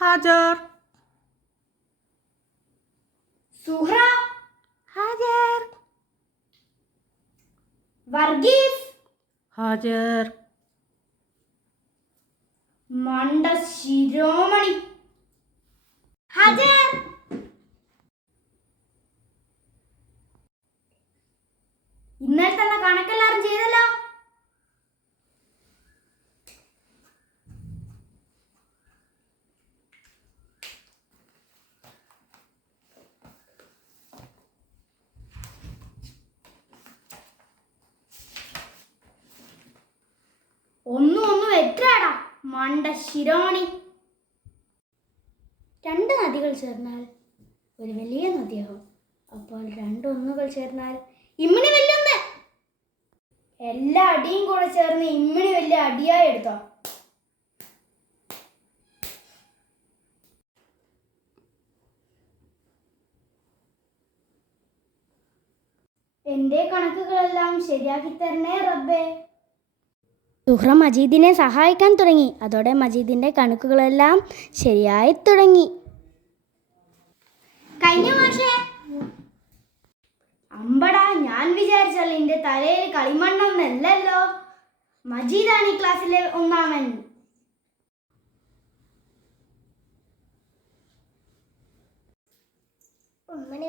ഹാജർ. സുഹ്റ. ഹാജർ. വർഗീസ്. ഹാജർ. മണ്ട ശിരോമണി. ഹാജർ. ഇന്നലെ തന്നെ കണക്കെല്ലാരും ചെയ്തല്ലോ. ഒന്നും എത്രയാടാ മണ്ട ശിരോമണി. 2 നദികൾ ചേർന്നാൽ ഒരു വലിയ നദിയാകും. അപ്പോൾ 2 ഒന്നുകൾ ചേർന്നാൽ ഇമ്മിണി വലിയൊന്ന്. എല്ലാ അടിയും കൂടെ ചേർന്ന് ഇമ്മിണി വലിയ അടിയായി എടുത്തോ. എന്റെ കണക്കുകളെല്ലാം ശരിയാക്കി തരണേ റബ്ബേ. സുഹ്റ മജീദിനെ സഹായിക്കാൻ തുടങ്ങി. അതോടെ മജീദിന്റെ കണക്കുകളെല്ലാം ശരിയായി തുടങ്ങി. കഴിഞ്ഞ മാഷേ. അമ്പടാ, ഞാൻ വിചാരിച്ചല്ല എന്റെ തലയിൽ കളിമണ്ണൊന്നല്ലോ. മജീദാണ് ഈ ക്ലാസ്സിലെ ഒന്നാമൻ. ഉമ്മണി